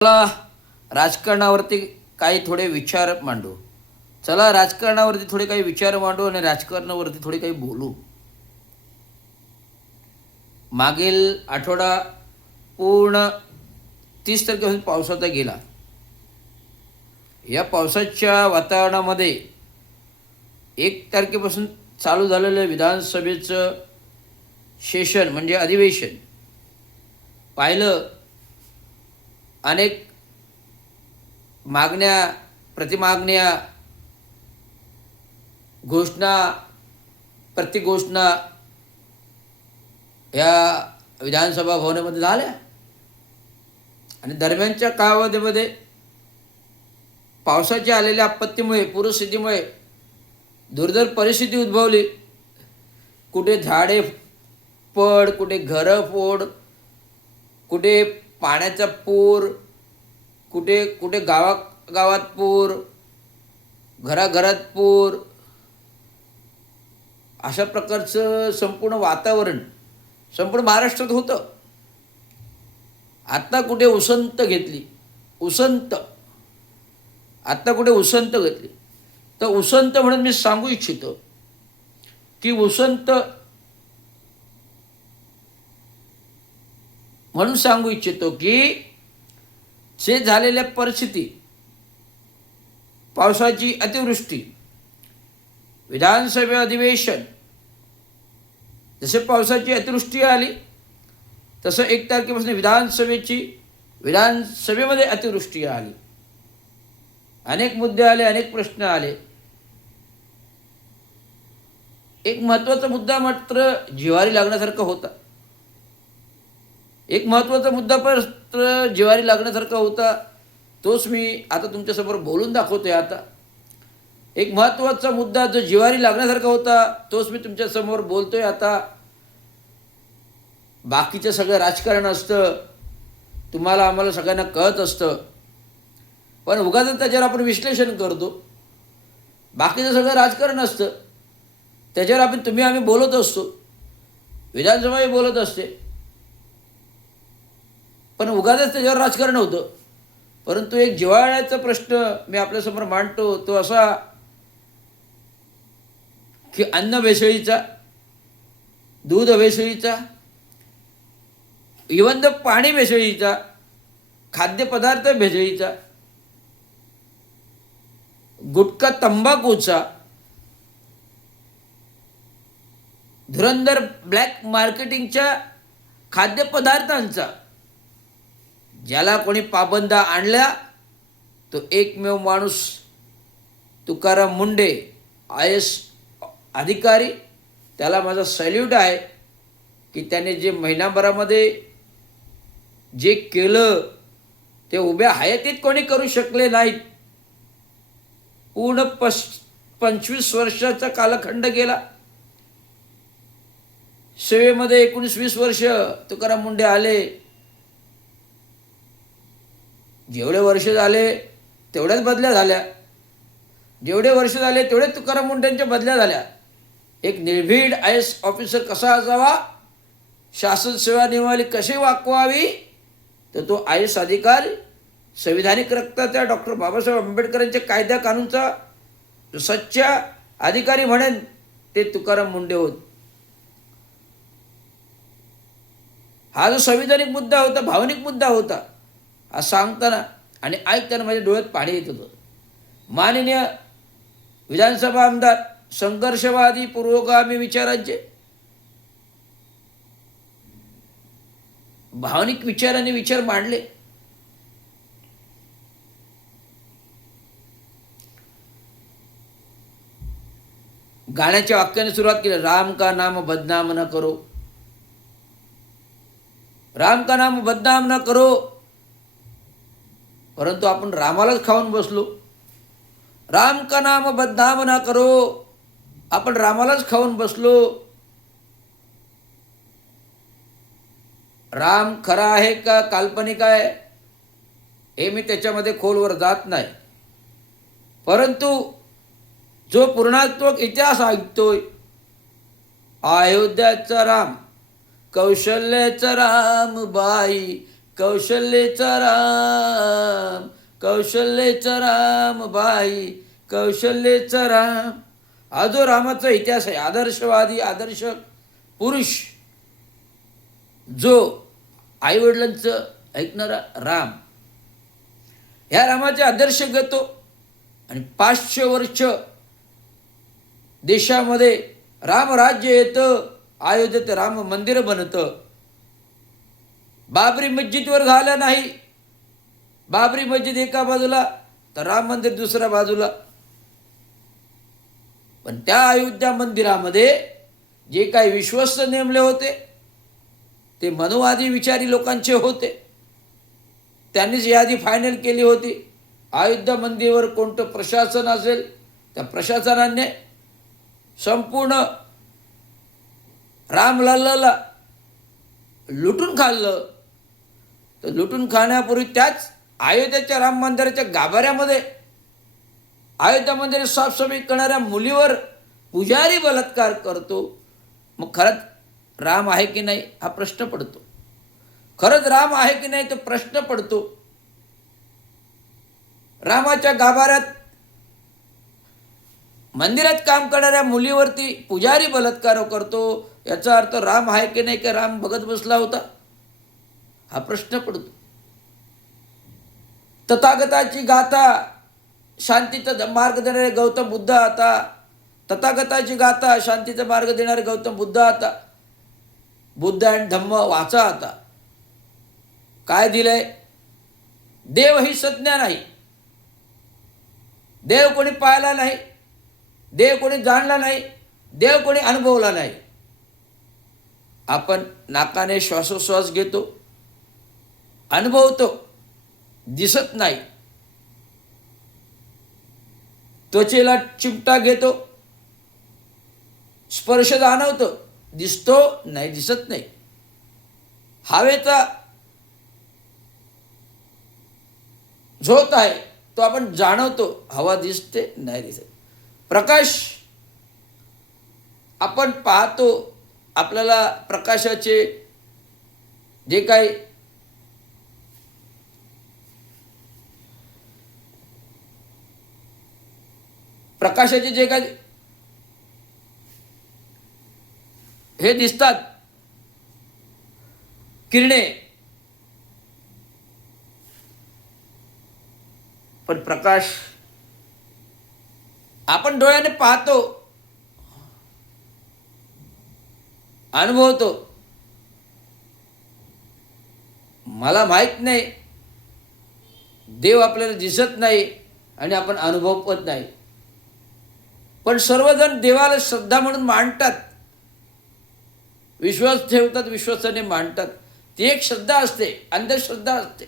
चला राजकारणावरती काही थोडे विचार मांडू. चला राजकारणावरती थोडे काही विचार मांडू आणि राजकारणावरती थोडे काही बोलू. मागील आठवडा पूर्ण 30 तारखेपासून पावसाचा गेला. या पावसाच्या वातावरणामध्ये 1 तारखेपासून चालू झालेलं विधानसभेचं सेशन म्हणजे अधिवेशन पाहिलं. अनेक मागण्या, प्रतिमागण्या, घोषणा, प्रतिघोषणा या विधानसभा भवनामध्ये झाल्या आणि दरम्यानच्या कालावधीमध्ये पावसाच्या आलेल्या आपत्तीमुळे, पूरस्थितीमुळे दुर्धर परिस्थिती उद्भवली. कुठे झाडे पड, कुठे घरं फोड, कुठे पाण्याचा पूर, कुठे कुठे गावागावात पूर, घराघरात पूर, अशा प्रकारचं संपूर्ण वातावरण संपूर्ण महाराष्ट्रात होतं. आत्ता कुठे उसंत घेतली, आत्ता कुठे उसंत घेतली. तर उसंत म्हणून मी सांगू इच्छितो की उसंत म्हणून सांगू इच्छितो की जे झालेल्या परिस्थिती, पावसाची अतिवृष्टी, विधानसभा अधिवेशन, जसे पावसाची अतिवृष्टी आली तसं 1 तारखेपासून विधानसभेमध्ये अतिवृष्टी आली. अनेक मुद्दे आले, अनेक प्रश्न आले. एक महत्त्वाचा मुद्दा मात्र जिव्हारी लागण्यासारखा होता. एक महत्त्वाचा मुद्दा पण जिव्हारी लागण्यासारखा होता. तोच मी आता तुमच्यासमोर बोलून दाखवतोय. आता एक महत्त्वाचा मुद्दा जो जिव्हारी लागण्यासारखा होता तोच मी तुमच्यासमोर बोलतोय. आता बाकीचं सगळं राजकारण असतं, तुम्हाला आम्हाला सगळ्यांना कळत असतं, पण उगाच त्याच्यावर आपण विश्लेषण करतो. बाकीचं सगळं राजकारण असतं, त्याच्यावर आम्ही बोलत असतो, विधानसभाही बोलत असते, पण उगाच त्याच्यावर राजकारण होतं. परंतु एक जिव्हाळ्याचा प्रश्न मी आपल्यासमोर मांडतो, तो असा की अन्न भेसळीचा, दूध भेसळीचा, इव्हन पाणी भेसळीचा, खाद्यपदार्थ भेसळीचा, गुटखा तंबाखूचा, धुरंधर ब्लॅक मार्केटिंगच्या खाद्यपदार्थांचा, ज्याला कोणी पाबंदा आणला तो एकमेव माणूस तुकाराम मुंडे, IAS अधिकारी. त्याला माझा सॅल्यूट आहे की त्याने जे महिनाभरामध्ये जे केलं ते उभ्या हयातीत कोणी करू शकले नाहीत. पूर्ण 25 वर्षाचा कालखंड गेला. सेवेमध्ये 19-20 वर्ष तुकाराम मुंडे आले. जेवढे वर्ष झाले तेवढ्याच बदल्या झाल्या, जेवढे वर्ष झाले तेवढे तुकाराम मुंडेंच्या बदल्या झाल्या. एक निर्भीड IAS ऑफिसर कसा असावा, शासन सेवा नियमावली कशी वागवावी, तर तो IAS अधिकारी संविधानिक रक्ताच्या डॉक्टर बाबासाहेब आंबेडकरांच्या कायदा कानूनचा जो सच्चा अधिकारी म्हणेन ते तुकाराम मुंडे होत. हा जो संविधानिक मुद्दा होता, भावनिक मुद्दा होता, हा सांगताना आणि ऐकताना माझ्या डोळ्यात पाणी येत होतं. माननीय विधानसभा आमदार, संघर्षवादी पुरोगामी विचारांचे, भावनिक विचाराने विचार मांडले. गाण्याच्या वाक्याने सुरुवात केली, राम का नाम बदनाम न करो, राम का नाम बदनाम न करो. परंतु आपण रामालाच खाऊन बसलो. राम का नाम बदनाम न करो, आपण रामालाच खाऊन बसलो. राम खरा आहे का काल्पनिक आहे हे मी त्याच्यामध्ये खोलवर जात नाही. परंतु जो पूर्णात्मक इतिहास ऐकतोय, अयोध्याचा राम, कौशल्याचा राम, बाई कौशल्येचा राम, कौशल्येचा राम बाई, कौशल्येचा राम. हा जो रामाचा इतिहास आहे, आदर्शवादी आदर्श पुरुष, जो आईवडिलांचं ऐकणारा राम, ह्या रामाचे आदर्श घेतो आणि 500 वर्ष देशामध्ये रामराज्य येतं, अयोध्येत राम मंदिर बनतं. बाबरी मस्जिदवर झालं नाही. बाबरी मस्जिद एका बाजूला तर राम मंदिर दुसऱ्या बाजूला. पण त्या अयोध्या मंदिरामध्ये जे काही विश्वस्त नेमले होते ते मनोवादी विचारी लोकांचे होते. त्यांनीच यादी फायनल केली होती. अयोध्या मंदिरावर कोणतं प्रशासन असेल त्या प्रशासनाने संपूर्ण रामलल्लाला लुटून खाल्लं. तर लुटून खाण्यापूर्वी त्याच अयोध्येच्या राम मंदिराच्या गाभाऱ्यामध्ये अयोध्या मंदिर साफसफाई करणाऱ्या मुलीवर पुजारी बलात्कार करतो. मग खरंच राम आहे की नाही हा प्रश्न पडतो. खरंच राम आहे की नाही तो प्रश्न पडतो. रामाच्या गाभाऱ्यात मंदिरात काम करणाऱ्या मुलीवरती पुजारी बलात्कार करतो. याचा अर्थ राम आहे की नाही की राम बघत बसला होता हा प्रश्न पडतो. तथागताची गाथा, शांतीचा मार्ग देणारे गौतम बुद्ध आता, तथागताची गाथा, शांतीचा मार्ग देणारे गौतम बुद्ध आता. बुद्ध अँड धम्म वाचा आता. काय दिलंय? देव ही संज्ञा नाही. देव कोणी पाहिला नाही, देव कोणी जाणला नाही, देव कोणी अनुभवला नाही. आपण नाकाने श्वासोश्वास घेतो, अनुभवतो, दिसत नाही. त्वचेला चिमटा घेतो, स्पर्श जाणवतो, दिसतो नाही, दिसत नाही. हवेचा झोत आहे तो आपण जाणवतो, हवा दिसते नाही दिसत. प्रकाश आपण पाहतो, आपल्याला प्रकाशाचे जे काही हे दिसतात किरणे, पण प्रकाश आपण डोळ्याने पाहतो, अनुभवतो. मला माहित नाही, देव आपल्याला दिसत नाही आणि आपण अनुभवत नाही. पण सर्वजण देवाला श्रद्धा म्हणून मांडतात, विश्वास ठेवतात, विश्वासाने मांडतात. ती एक श्रद्धा असते, अंधश्रद्धा असते.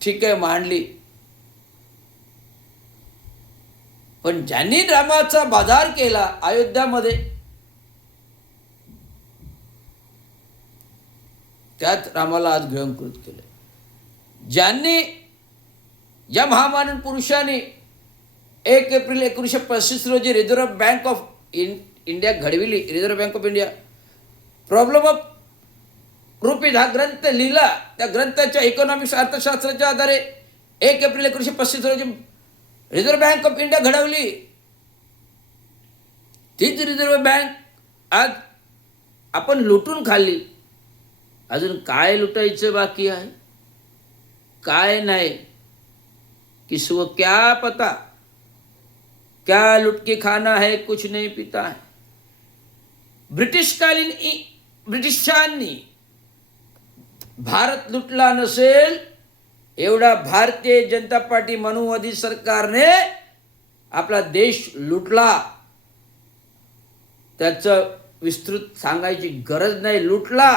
ठीक आहे, मांडली. पण ज्यांनी रामाचा बाजार केला अयोध्यामध्ये, त्यात रामाला आज गिळंकृत केलं. ज्यांनी, या महामानव पुरुषांनी 1 एप्रिल 1935 रोजी रिझर्व्ह बँक ऑफ इंडिया घडविली. Reserve bank of India, problem of rupees हा ग्रंथ लिहिला. त्या ग्रंथाच्या इकॉनॉमिक्स अर्थशास्त्राच्या आधारे 1 एप्रिल 1935 रोजी रिझर्व्ह बँक ऑफ इंडिया घडवली. तीच रिझर्व्ह बँक आज आपण लुटून खाल्ली. अजून काय लुटायचं बाकी आहे? काय नाही. किसको क्या पता क्या लुट के खाना है, कुछ नहीं पीता है. ब्रिटिशकालीन ब्रिटिशांनी भारत लुटला नसेल एवढा भारतीय जनता पार्टी मानववादी सरकारने आपला देश लुटला. त्याचं विस्तृत सांगायची गरज नाही. लुटला.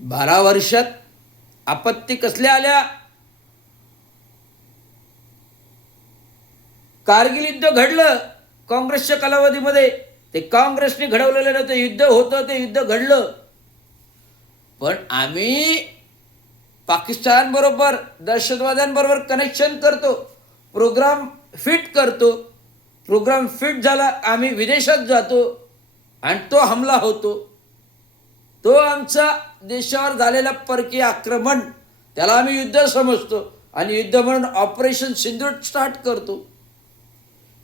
बारा वर्षात आपत्ती कसल्या आल्या? कारगिल युद्ध घडलं काँग्रेसच्या कालावधीमध्ये. ते काँग्रेसने घडवलेलं नव्हतं, युद्ध होतं, ते युद्ध घडलं. पण आम्ही पाकिस्तान बरोबर, दहशतवाद्यांबरोबर कनेक्शन करतो, प्रोग्राम फिट करतो. प्रोग्राम फिट झाला, आम्ही विदेशात जातो, आणि तो हमला होतो. तो आमचा देशावर झालेला परकीय आक्रमण, त्याला आम्ही युद्ध समजतो आणि युद्ध म्हणून ऑपरेशन सिंधूर स्टार्ट करतो.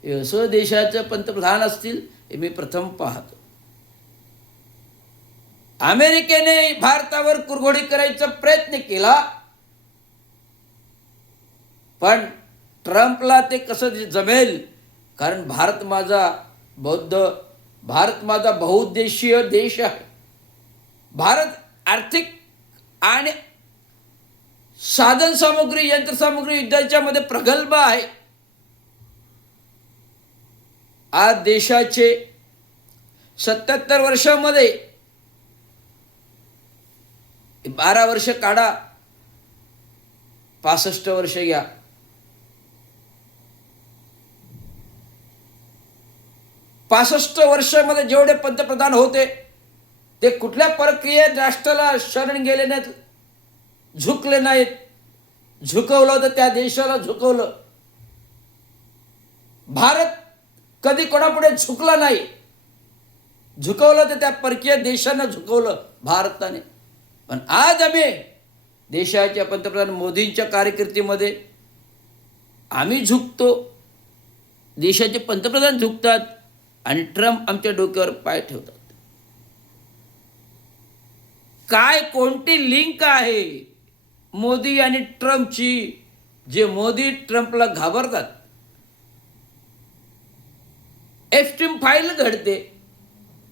हे असं देशाचे पंतप्रधान असतील हे मी प्रथम पाहतो. अमेरिकेने भारतावर कुरघोडी करायचा प्रयत्न केला, पण ट्रम्पला ते कसं जमेल, कारण भारत माझा बहुउद्देशीय देश आहे. भारत आर्थिक आणि साधन सामुग्री, यंत्रसामुग्री युद्धाच्या मध्ये प्रगल्भ आहे. आज देशाचे 77 वर्षामध्ये 12 वर्ष काढा, 65 वर्ष घ्या, 65 वर्षामध्ये जेवढे पंतप्रधान होते ते कुठल्या परकीय राष्ट्राला शरण गेले नाहीत, झुकले नाहीत. झुकवलं तर त्या देशाला झुकवलं. भारत कधी कोणापुढे झुकला नाही. झुकवलं तर त्या परकीय देशांना झुकवलं भारताने. पण आज आम्ही देशाच्या पंतप्रधान मोदींच्या कारकिर्दीमध्ये आम्ही झुकतो, देशाचे पंतप्रधान झुकतात आणि ट्रम्प आमच्या डोक्यावर पाय ठेवतात. काय कोणती लिंक आहे मोदी आणि ट्रम्पची, जे मोदी ट्रम्पला घाबरतात? एफस्टीम फाईल घडते.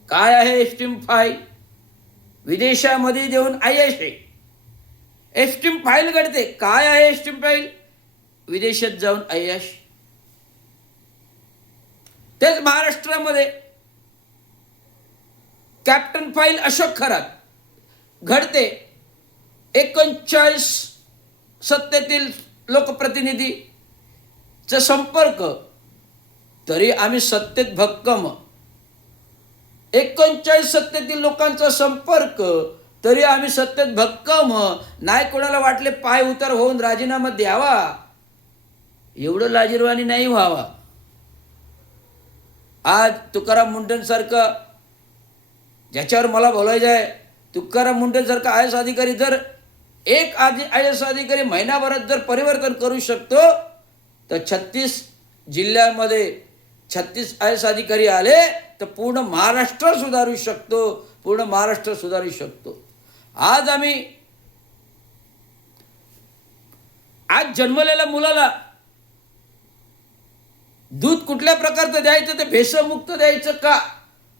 काय आहे एफस्टीम फाईल? विदेशामध्ये देऊन ISA एफस्टीम फाईल घडते. काय आहे एफस्टीम फाईल? विदेशात जाऊन ISA. तेच महाराष्ट्रामध्ये कॅप्टन फाईल अशोक खरात घडते. 39 सत्तेतील लोकप्रतिनिधीचा संपर्क, तरी आम्ही सत्तेत भक्कम. 39 सत्तेतील लोकांचा संपर्क, तरी आम्ही सत्तेत भक्कम. नाही कोणाला वाटले पाय उतार होऊन राजीनामा द्यावा, एवढं लाजिरवाणी नाही व्हावा. आज तुकाराम मुंडेंसारखं, ज्याच्यावर मला बोलायचं आहे, तुकाराम मुंडेंसारखा IAS अधिकारी जर एक IAS अधिकारी महिनाभरात जर परिवर्तन करू शकतो, तर 36 जिल्ह्यांमध्ये 36 IAS अधिकारी आले तर पूर्ण महाराष्ट्र सुधारू शकतो. पूर्ण महाराष्ट्र सुधारू शकतो. आज जन्मलेल्या मुलाला दूध कुठल्या प्रकारचं द्यायचं, ते भेसळमुक्त द्यायचं का?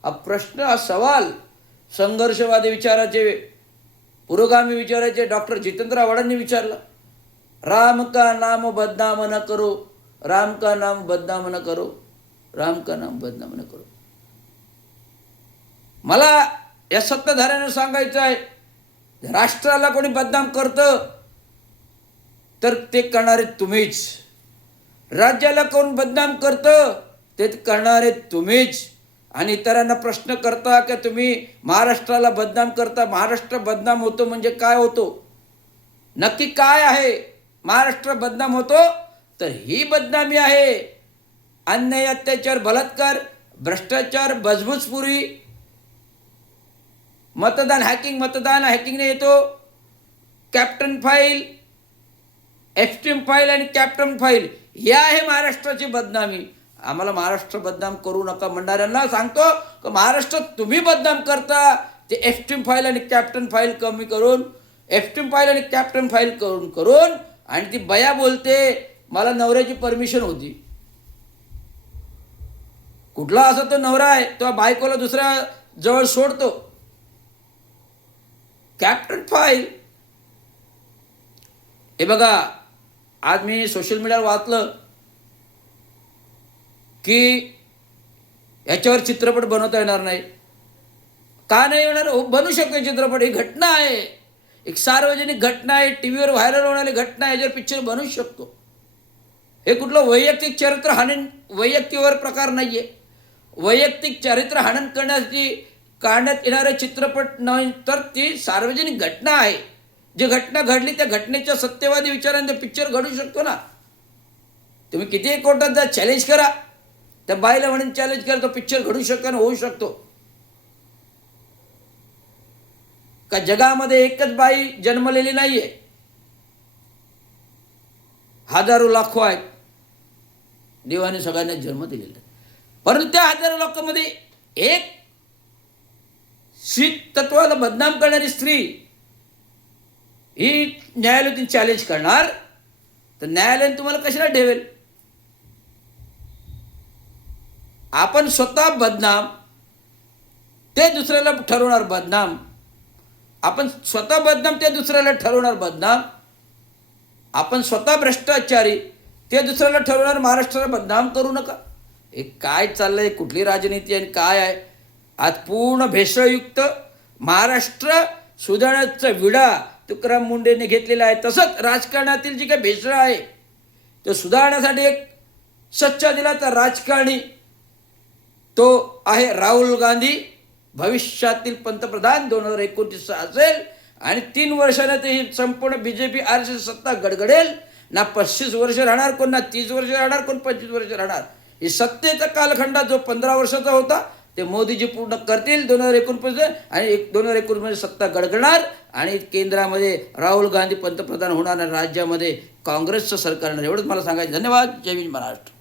हा प्रश्न, हा सवाल संघर्षवादी विचाराचे, पुरोगामी विचाराचे डॉक्टर जितेंद्र आव्हाडांनी विचारला. राम का नाम बदनाम न करो, राम का नाम बदनाम न करो, राम का नाम बदनाम न करो. मला या सत्ताधाऱ्यांना सांगायचं आहे, राष्ट्राला कोणी बदनाम करतं तर ते करणारे तुम्हीच. राज्याला कोण बदनाम करतं ते करणारे तुम्हीच. आणि इतरांना प्रश्न करता की तुम्ही महाराष्ट्राला बदनाम करता. महाराष्ट्र बदनाम होतो म्हणजे काय होतो, नक्की काय आहे? महाराष्ट्र बदनाम होतो तर ही बदनामी आहे. अन्याय, अत्याचार, बलात्कार, भ्रष्टाचार, बजबुजपुरी, मतदान हॅकिंगने येतो. कॅप्टन फाईल, एफस्टीम फाईल आणि कॅप्टन फाईल, ही आहे महाराष्ट्राची बदनामी. आम्हाला महाराष्ट्र बदनाम करू नका म्हणणाऱ्यांना सांगतो की महाराष्ट्र तुम्ही बदनाम करता. ते एफस्टीम फाईल आणि कॅप्टन फाईल कमी करून, एफस्टीम फाईल आणि कॅप्टन फाईल करून आणि ती बया बोलते मला नवऱ्याची परमिशन होती. कुठला असा तो नवरा आहे तो बायकोला दुसऱ्या जवळ सोडतो. कॅप्टन फाईल हे बघा, आज मी सोशल मीडियावर वाचलं की याच्यावर चित्रपट बनवता येणार नाही. का नाही येणार? बनू शकतो चित्रपट. ही घटना आहे, एक सार्वजनिक घटना आहे, टीव्हीवर व्हायरल होणारी घटना आहे, याच्यावर पिक्चर बनवू शकतो. हे कुठलं वैयक्तिक चरित्र हनन, वैयक्तिकवर प्रकार नाही आहे. वैयक्तिक चरित्र हनन काढण्यात येणारे चित्रपट नाही, तर ती सार्वजनिक घटना आहे. जी घटना घडली त्या घटनेच्या सत्यवादी विचारांचा पिक्चर घडू शकतो ना. तुम्ही कितीही कोर्टात जा, चॅलेंज करा, त्या बाईला म्हणून चॅलेंज करा, तो पिक्चर घडू शकतो आणि होऊ शकतो. का जगामध्ये एकच बाई जन्मलेली नाहीये, हजारो लाखो आहेत. देवाने सगळ्यांना जन्म दिलेला आहे. परंतु त्या हजारो लोकांमध्ये एक स्त्री तत्वाला बदनाम करणारी स्त्री ही न्यायालयातून चॅलेंज करणार, तर न्यायालयाने तुम्हाला कशाला ठेवेल? आपण स्वतः बदनाम, ते दुसऱ्याला ठरवणार बदनाम. आपण स्वतः बदनाम, ते दुसऱ्याला ठरवणार बदनाम. आपण स्वतः भ्रष्टाचारी, ते दुसऱ्याला ठरवणार महाराष्ट्राला बदनाम करू नका. हे काय चाललंय? कुठली राजनीती आणि काय आहे? आज पूर्ण भेसळयुक्त महाराष्ट्र सुधारण्याचा विडा तुकाराम मुंडेने घेतलेला आहे. तसंच राजकारणातील जी काही भेसळ आहे ते सुधारण्यासाठी एक सच्चा दिलाचा राजकारणी तो आहे राहुल गांधी. भविष्यातील पंतप्रधान 2029 असेल आणि 3 वर्षाने ते ही संपूर्ण BJP RSS सत्ता गडगडेल. ना 35 वर्ष राहणार कोण, ना 30 वर्ष राहणार कोण, 25 वर्ष राहणार. ही सत्तेचा कालखंड जो 15 वर्षाचा होता ते मोदीजी पूर्ण करतील 2049 आणि 2019 सत्ता गडगडणार आणि केंद्रामध्ये राहुल गांधी पंतप्रधान होणार आणि राज्यामध्ये काँग्रेसचं सरकार. एवढंच मला सांगायचं. धन्यवाद. जय हिंद महाराष्ट्र.